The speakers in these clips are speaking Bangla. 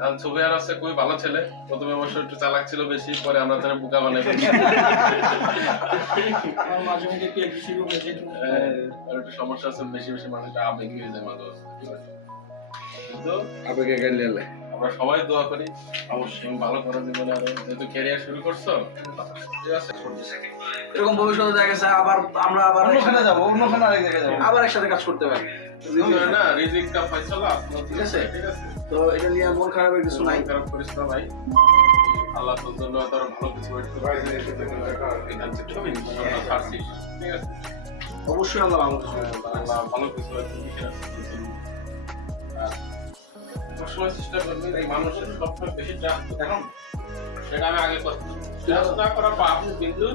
কারণ ছবি আর আছে খুবই ভালো ছেলে। প্রথমে অবশ্য একটু চালাক ছিল বেশি পরে আমরা তারা বোকা বানাই একটু হ্যাঁ, একটু সমস্যা আছে বেশি বেশি মানুষটা আবেগী হয়ে যায় মাঝে? কিন্তু আবেগে গেলে আমরা সবাই দোয়া করি অবশ্যই ভালো করো জীবনে আরও। যেহেতু ক্যারিয়ার শুরু করছ ঠিক আছে? এরকম ভবিষ্যতে দেখা গেছে আবার আমরা আবার অন্যখানে যাব অন্যখানে আরেক জায়গায় যাব। আবার একসাথে কাজ করতে পারি। না, না রিজিকটা ফয়সালা ঠিক আছে। ঠিক আছে। তো এটা নিয়ে মন খারাপের কিছু নাই খারাপ করিস না ভাই। আল্লাহ তোর জন্য তোর ভালো কিছু থেকে ঠিক আছে? অবশ্যই আল্লাহ ভালো কিছু আল্লাহ ভালো কিছু সবসময় চেষ্টা করবি এই মানুষের সবসময় বেশি এখন সেটা আমি আগে করতাম ট্রাস্ট না করা পাপ কিন্তু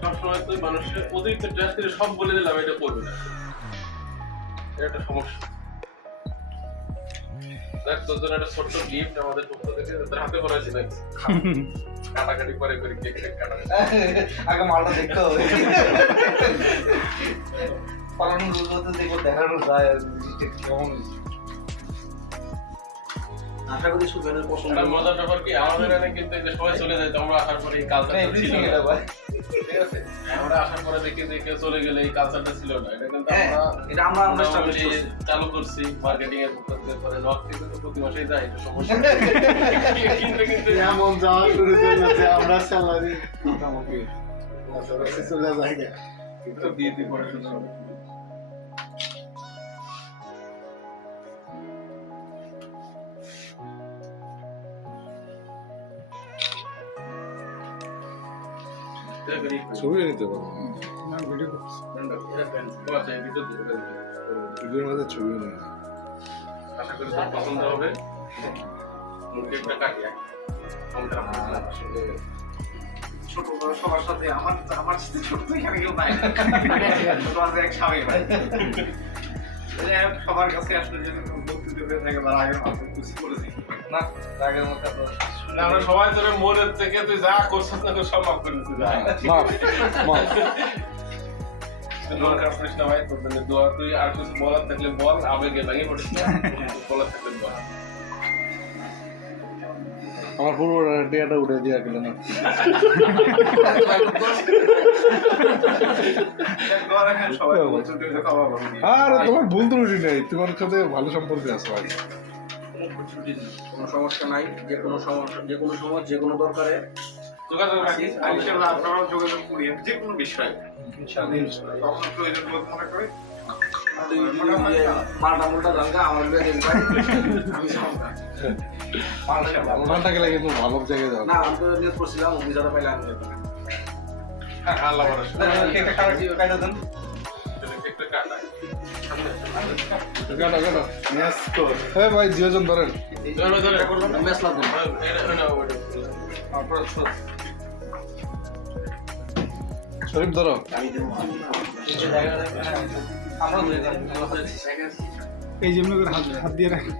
সবসময় তুই মানুষের অতিরিক্ত ট্রাস্ট করে সব বলে দিলাম এটা করবি না। এটা একটা সমস্যা। দেখ তোর জন্য একটা ছোট্ট গিফট আমাদের পক্ষ থেকে তোর হাতে করা ছিল। কাটাকাটি করে করে কেক টেক কাটাকাটি। আগে মালটা দেখতে হবে। পালানো রোজ দেখব দেখানো যায় জিনিসটা কেমন। আশা করি সুখের পছন্দ মজার ব্যাপার কি আমাদের এখানে কিন্তু সবাই চলে যায় আমরা আসার পরে এই মানে ঠিক আছে? আমরা আসার পরে দেখি যে কেউ চলে গেলে এই কালচারটা ছিল না। এটা কিন্তু হ্যাঁ, এটা আমরা আমরা। চালু করছি মার্কেটিং এর পক্ষ থেকে। পরে নর্থ থেকে তো প্রতি মাসেই যায় এটা সমস্যা। কিন্তু কিন্তু এমন যাওয়া শুরু করল যে আমরা স্যালারি মোটামুটি কাছাকাছি চলে যাই গে। কিন্তু দিয়ে দিয়ে ছবি নিতে পারব না ভিডিও। ভিডিওর মধ্যে ছবি নেই আশা করি তোর পছন্দ হবে মুখে একটা কাটি আগে। মন খারাপ করবে না। ছোট বড় সবার সাথে আমার আমার সাথে ছোট তো এখানে কেউ নাই ছোট আছে এক স্বামী ভাই সবার কাছে আসলে হয়ে থাকে তার না আমরা সবাই তোর মনের থেকে তুই যা করছিস না সব মাফ করে দিচ্ছি যা। না ভাই তোর জন্য দোয়া তুই আর কিছু বলার থাকলে বল আবেগে লাগে পড়িস না। বলার থাকলে বল। আমার পুরো ডেটা উঠে দিয়ে গেল না আর তোমার ভুল ত্রুটি নেই তোমার সাথে ভালো সম্পর্ক আছে ভাই। কোনো সমস্যা নাই যে কোনো সমস্যা যে কোনো সময় যে কোনো দরকারে যোগাযোগ রাখিস ইনশাআল্লাহ আপনারাও যোগাযোগ করিয়েন যে কোনো বিষয়ে। তখন প্রয়োজন বোধ মনে করে তুই যে মালটা জানগা আমার ভাই আমি সামনে ওনারটা গেলে কিন্তু ভালো জায়গায় যাবে না আমি তো নিয়োগ করছিলাম ভিসাটা পাইলে আমি। হ্যাঁ আল্লাহ কেকটা কাটা কাটা দেন একটু কাটাই কাটা কাটা হ্যাঁ ভাই দুজন ধরেন ধরে ধরে শরীফ ধরো। এই যেমন করে হাত হাত দিয়ে রাখি।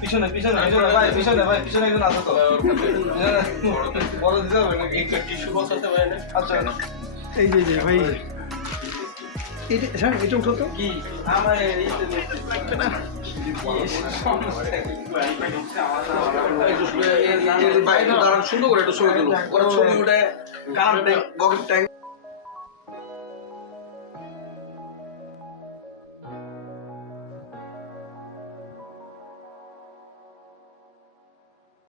পিছনে পিছনে পিছনে ভাই পিছনে ভাই পিছনে একজন আছে তো। বড় দিতে হবে নাকি? আচ্ছা এই যে ভাই। এটা হ্যাঁ এটা উঠো তো। কি? আমার বাইরে দাঁড়ান সুন্দর করে একটু ছবি তুলো ওরা ছবি উঠে কারণ বকেট ট্যাঙ্ক